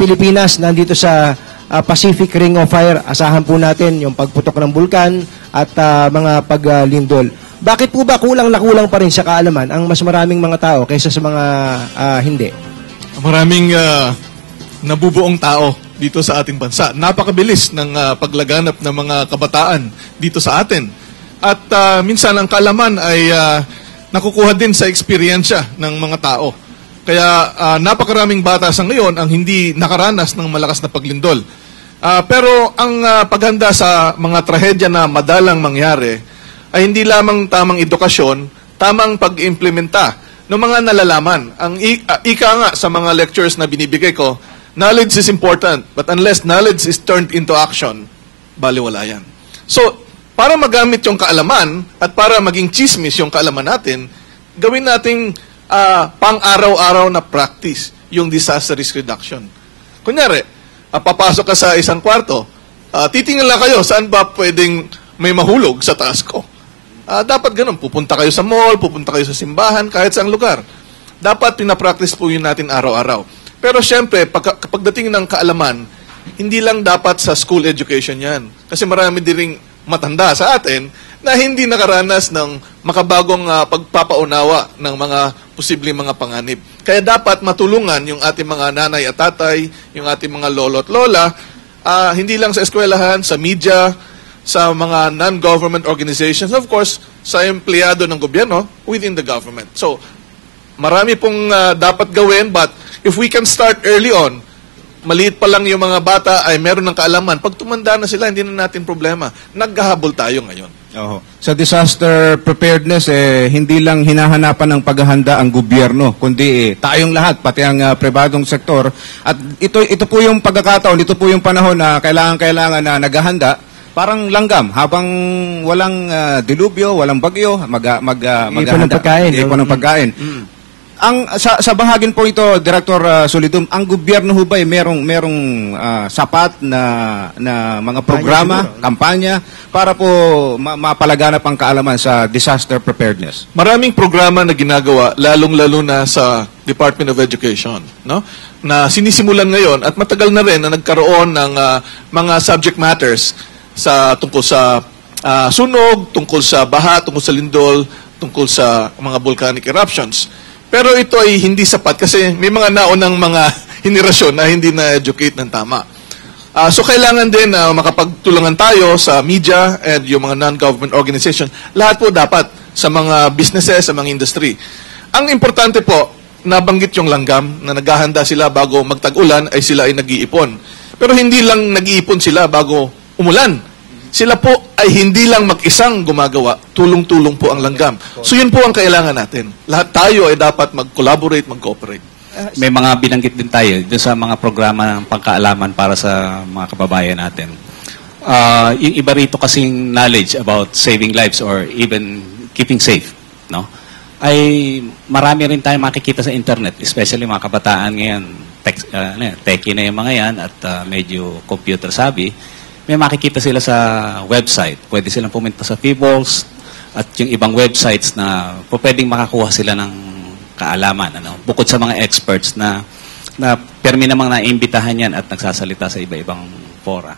Pilipinas nandito sa Pacific Ring of Fire. Asahan po natin yung pagputok ng bulkan at mga paglindol. Bakit po ba kulang na kulang pa rin sa kaalaman ang mas maraming mga tao kaysa sa mga hindi? Maraming nabubuong tao dito sa ating bansa. Napakabilis ng paglaganap ng mga kabataan dito sa atin. At minsan ang kaalaman ay nakukuha din sa eksperyensya ng mga tao. Kaya napakaraming bata sa ngayon ang hindi nakaranas ng malakas na paglindol. Pero ang paghanda sa mga trahedya na madalang mangyari ay hindi lamang tamang edukasyon, tamang pag-implementa ng mga nalalaman. Ang ika nga sa mga lectures na binibigay ko, knowledge is important, but unless knowledge is turned into action, baliwala yan. So, para magamit yung kaalaman at para maging chismis yung kaalaman natin, gawin nating pang-araw-araw na practice yung disaster risk reduction. Kunyari, papasok ka sa isang kwarto, titingnan lang kayo saan ba pwedeng may mahulog sa taas ko. Dapat ganun, pupunta kayo sa mall, pupunta kayo sa simbahan, kahit saang lugar. Dapat pinapractice po yun natin araw-araw. Pero syempre, pagdating ng kaalaman, hindi lang dapat sa school education yan. Kasi marami din ring matanda sa atin na hindi nakaranas ng makabagong pagpapaunawa ng mga posibleng mga panganib. Kaya dapat matulungan yung ating mga nanay at tatay, yung ating mga lolo at lola, hindi lang sa eskwelahan, sa media, sa mga non-government organizations, of course, sa empleyado ng gobyerno within the government. So, marami pong dapat gawin, but if we can start early on, maliit pa lang yung mga bata ay meron ng kaalaman. Pag tumanda na sila, hindi na natin problema. Naghahabol tayo ngayon. Sa disaster preparedness, hindi lang hinahanapan ng paghahanda ang gobyerno, kundi tayong lahat, pati ang pribadong sektor. At ito po yung pagkakataon, ito po yung panahon na kailangan na naghahanda. Parang langgam, habang walang dilubyo, walang bagyo, Ipon ng pagkain. Ipon ng pagkain. Sa bahagin po ito, Director Solidum, ang gobyerno ho ba merong sapat na mga programa, kampanya, para po mapalaganap ang kaalaman sa disaster preparedness? Maraming programa na ginagawa, lalong-lalo na sa Department of Education, no? Na sinisimulan ngayon at matagal na rin na nagkaroon ng mga subject matters tungkol sa sunog, tungkol sa baha, tungkol sa lindol, tungkol sa mga volcanic eruptions. Pero ito ay hindi sapat kasi may mga naunang mga henerasyon na hindi na-educate ng tama. So kailangan din na makapagtulungan tayo sa media and yung mga non-government organization. Lahat po dapat sa mga businesses, sa mga industry. Ang importante po, nabanggit yung langgam na naghahanda sila bago magtag-ulan ay sila ay nag-iipon. Pero hindi lang nag-iipon sila bago umulan. Sila po ay hindi lang mag-isang gumagawa, tulong-tulong po ang langgam. So yun po ang kailangan natin. Lahat tayo ay dapat mag-collaborate, mag-cooperate. May mga binanggit din tayo dun sa mga programa ng pangkaalaman para sa mga kababayan natin. Yung iba rito kasing knowledge about saving lives or even keeping safe, no? Ay marami rin tayong makikita sa internet, especially mga kabataan ngayon. Techie na yung mga yan at medyo computer savvy. May makikita sila sa website. Pwede silang pumunta sa Feebles at yung ibang websites na pwedeng makakuha sila ng kaalaman. Bukod sa mga experts na permi namang naimbitahan yan at nagsasalita sa iba-ibang fora.